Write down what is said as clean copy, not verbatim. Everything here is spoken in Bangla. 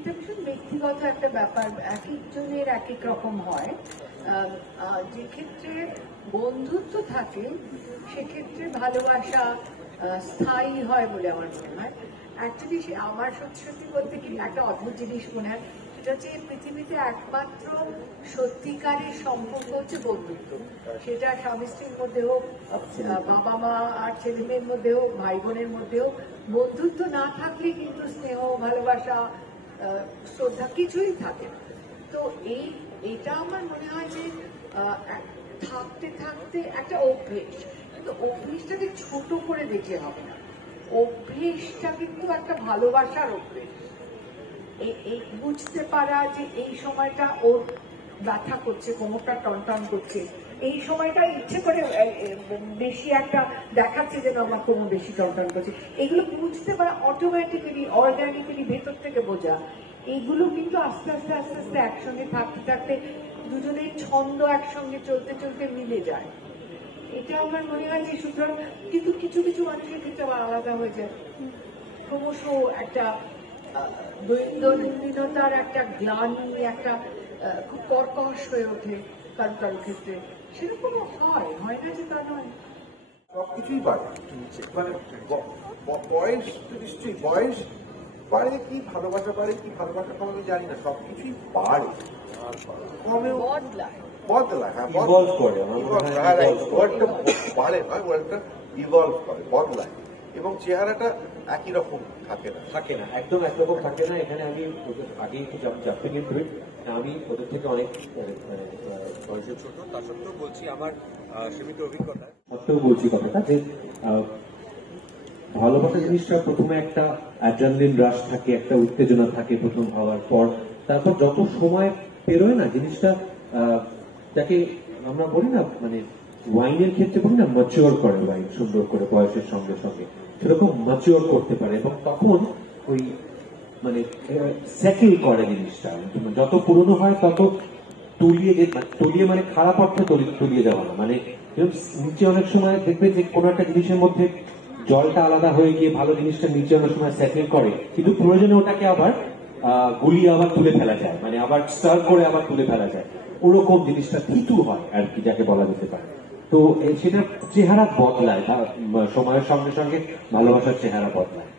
এটা ভীষণ ব্যক্তিগত একটা ব্যাপার, এক একজনের এক এক রকম হয়। যে ক্ষেত্রে বন্ধুত্ব থাকে সেক্ষেত্রে ভালোবাসা স্থায়ী হয় বলে আমার মনে হয়। অ্যাকচুয়ালি আমার সত্যি সত্যি বলতে কি একটা অদ্ভুত জিনিস মনে হয়, সেটা হচ্ছে পৃথিবীতে একমাত্র সত্যিকারের সম্পর্ক হচ্ছে বন্ধুত্ব। সেটা স্বামী স্ত্রীর মধ্যে হোক, বাবা মা আর ছেলে মেয়ের মধ্যে হোক, ভাই বোনের মধ্যে হোক, বন্ধুত্ব না থাকলে কিন্তু স্নেহ, ভালোবাসা, শ্রদ্ধা কিছুই থাকে। তো এটা আমার মনে হয় যে থাকতে থাকতে একটা অভ্যেস, কিন্তু অভ্যেসটাকে ছোট করে দেখলে হবে না। অভ্যেসটা কিন্তু একটা ভালোবাসার অভ্যেস। এই বুঝতে পারা যে এই সময়টা ওর ব্যথা করছে, কোমরটা টনটন করছে, এই সময়টা ইচ্ছে করে বেশি একটা দেখাচ্ছে যেন আমার কোমর বেশি টনটন করছে, এগুলো বুঝতে পারা অটোমেটিক্যালি, অর্গানিক্যালি ভেতর থেকে বোঝা, এইগুলো কিন্তু আস্তে আস্তে আস্তে আস্তে একসঙ্গে থাকতে থাকতে দুজনের ছন্দ একসঙ্গে চলতে চলতে মিলে যায়। এটা আমার মনে হয় যে সুতরাং, কিন্তু কিছু কিছু মানুষের ক্ষেত্রে আবার আলাদা হয়ে যায়, ক্রমশ একটা দৈনন্দিনতার একটা গ্লানি, একটা খুব কর্কশ হয়ে ওঠে কারো কারো ক্ষেত্রে। সেরকম হয় না যে তা নয়। সবকিছুই বাড়ে, মানে বয়স নিশ্চয়ই, বয়স বাড়ে কি ভালোবাসা বাড়ে কি ভালোবাসা কমে আমি জানি না, সবকিছুই বাড়ে, কমেও বদলায়, হ্যাঁ ইভলভ করে, বাড়ে নয়, ওয়ার্ল্ডটা ইভলভ করে, বদলায়, এবং চেহারাটা একই রকম থাকে না, একদম একরকম থাকে না। এখানে আমি আগে একটু জাম্পিং করি, আমি ওদের থেকে অনেক বয়সে ছোট, তা সত্ত্বেও বলছি আমার সীমিত অভিজ্ঞতা সত্ত্বেও বলছি কথাটা যে ভালোবাসা জিনিসটা প্রথমে একটা অ্যাড্রেনালিন রাশ থাকে, একটা উত্তেজনা থাকে প্রথম হওয়ার পর, তারপর যত সময় পেরোয় না জিনিসটা, যাকে আমরা বলি না, মানে ওয়াইনের ক্ষেত্রে বলি না ম্যাচিওর করে, ওয়াইন সুন্দর করে বয়সের সঙ্গে সঙ্গে সেরকম ম্যাচিওর করতে পারে, এবং তখন ওই মানে সেটেল করে জিনিসটা। যত পুরনো হয় তত তলিয়ে মানে খারাপ অর্থে তলিয়ে যাওয়া না, মানে নিচে অনেক সময় দেখবে যে কোনো একটা জিনিসের মধ্যে জলটা আলাদা হয়ে গিয়ে ভালো জিনিসটা নিচে অনেক সময় সেটেল করে, কিন্তু প্রয়োজনে ওটাকে আবার গুলিয়ে আবার তুলে ফেলা যায়, মানে আবার স্টার করে আবার তুলে ফেলা যায়, ওরকম জিনিসটা থিতু হয় আর কি, যাকে বলা যেতে পারে। তো সেটা চেহারা বদলায়, সময়ের সঙ্গে সঙ্গে ভালোবাসার চেহারা বদলায়।